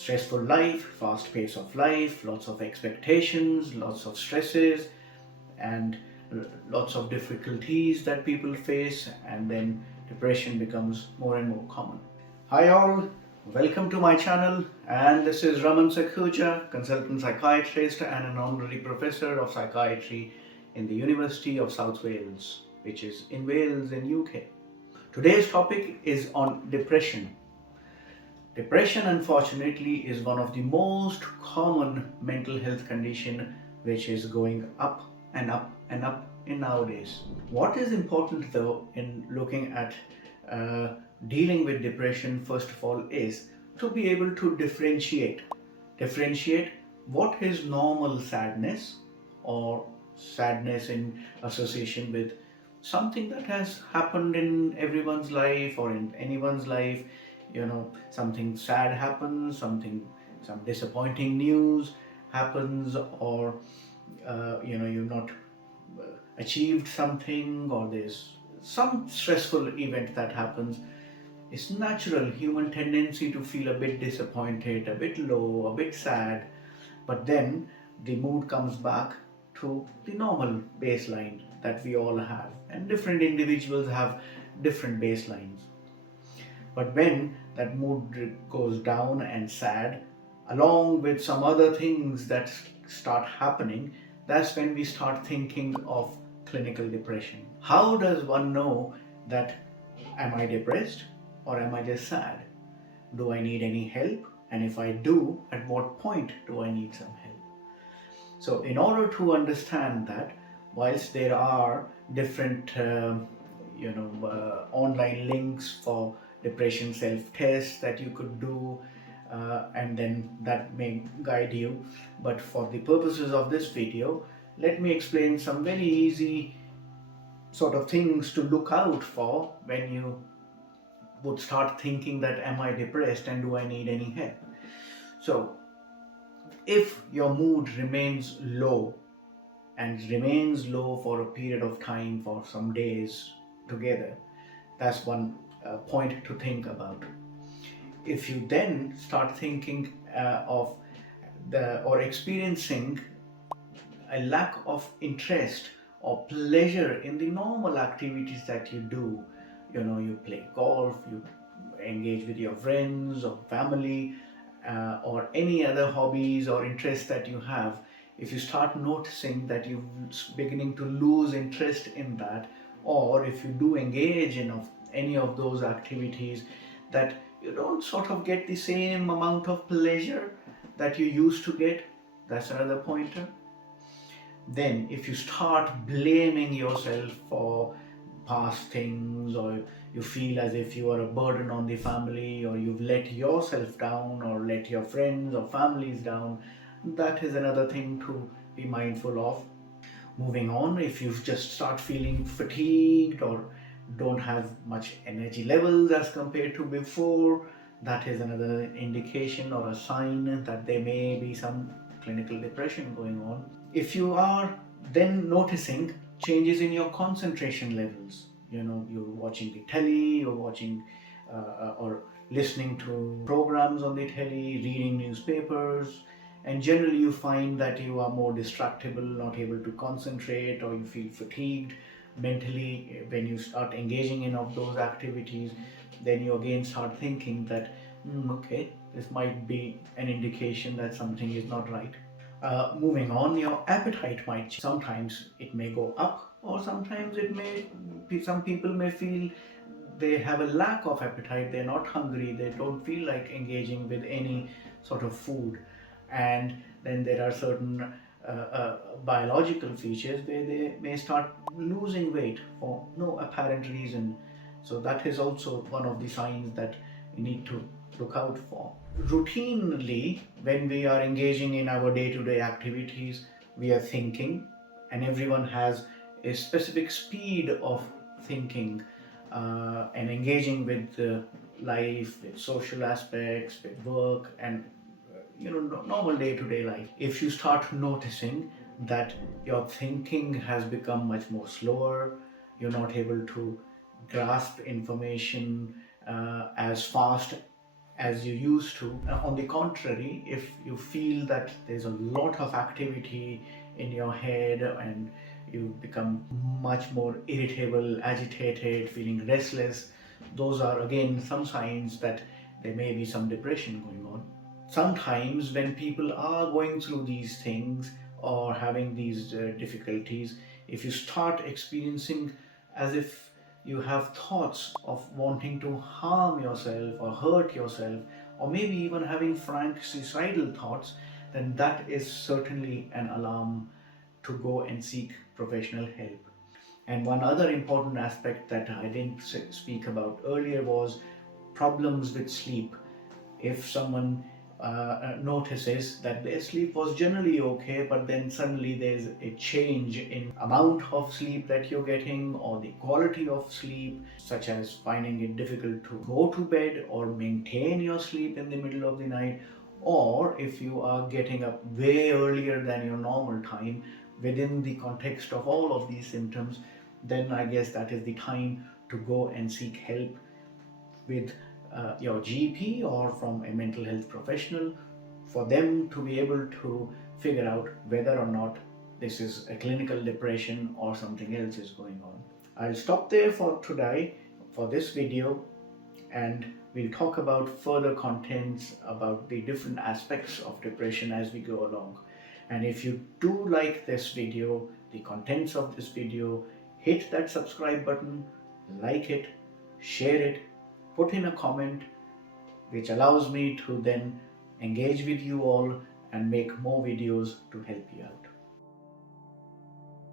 stressful life, fast pace of life, lots of expectations, lots of stresses, and lots of difficulties that people face, and then depression becomes more and more common. Hi all, welcome to my channel, and this is Raman Sakhuja, consultant psychiatrist and an honorary professor of psychiatry in the University of South Wales, which is in Wales in UK. Today's topic is on depression. Depression, unfortunately, is one of the most common mental health condition which is going up and up and up in nowadays. What is important though in looking at dealing with depression, first of all, is to be able to differentiate what is normal sadness or sadness in association with something that has happened in everyone's life or in anyone's life. Something sad happens, some disappointing news happens, or you've not achieved something, or there's some stressful event that happens. It's natural human tendency to feel a bit disappointed, a bit low, a bit sad, but then the mood comes back to the normal baseline that we all have, and different individuals have different baselines. But when that mood goes down and sad, along with some other things that start happening, that's when we start thinking of clinical depression. How does one know that am I depressed or am I just sad? Do I need any help? And if I do, at what point do I need some help? So in order to understand that, whilst there are different online links for depression self-tests that you could do, and then that may guide you, but for the purposes of this video, let me explain some very easy sort of things to look out for when you would start thinking that am I depressed and do I need any help. So if your mood remains low and remains low for a period of time, for some days together, that's one point to think about. If you then start thinking of or experiencing a lack of interest or pleasure in the normal activities that you do, you play golf, you engage with your friends or family, or any other hobbies or interests that you have, if you start noticing that you're beginning to lose interest in that, or if you do engage in any of those activities, that you don't sort of get the same amount of pleasure that you used to get, that's another pointer. Then if you start blaming yourself for past things, or you feel as if you are a burden on the family, or you've let yourself down or let your friends or families down, that is another thing to be mindful of. Moving on, if you just start feeling fatigued or don't have much energy levels as compared to before, that is another indication or a sign that there may be some clinical depression going on. If you are then noticing changes in your concentration levels, you're watching the telly, you're watching or listening to programs on the telly, reading newspapers, and generally you find that you are more distractible, not able to concentrate, or you feel fatigued mentally when you start engaging in of those activities, then you again start thinking that okay, this might be an indication that something is not right. Moving on, your appetite might change. Sometimes it may go up, or sometimes it may be, some people may feel they have a lack of appetite, they're not hungry, they don't feel like engaging with any sort of food. And then there are certain biological features where they may start losing weight for no apparent reason. So that is also one of the signs that we need to look out for. Routinely, when we are engaging in our day-to-day activities, we are thinking, and everyone has a specific speed of thinking and engaging with life, with social aspects, with work, and normal day-to-day life. If you start noticing that your thinking has become much more slower, you're not able to grasp information as fast as you used to. On the contrary, if you feel that there's a lot of activity in your head and you become much more irritable, agitated, feeling restless, those are again some signs that there may be some depression going on. Sometimes when people are going through these things or having these difficulties, if you start experiencing as if you have thoughts of wanting to harm yourself or hurt yourself, or maybe even having frank suicidal thoughts, then that is certainly an alarm to go and seek professional help. And one other important aspect that I didn't speak about earlier was problems with sleep. If someone notices that their sleep was generally okay, but then suddenly there's a change in amount of sleep that you're getting or the quality of sleep, such as finding it difficult to go to bed or maintain your sleep in the middle of the night, or if you are getting up way earlier than your normal time within the context of all of these symptoms, then I guess that is the time to go and seek help with your GP or from a mental health professional for them to be able to figure out whether or not this is a clinical depression or something else is going on. I'll stop there for today for this video, and we'll talk about further contents about the different aspects of depression as we go along. And if you do like this video, the contents of this video, hit that subscribe button, like it, share it, put in a comment, which allows me to then engage with you all and make more videos to help you out.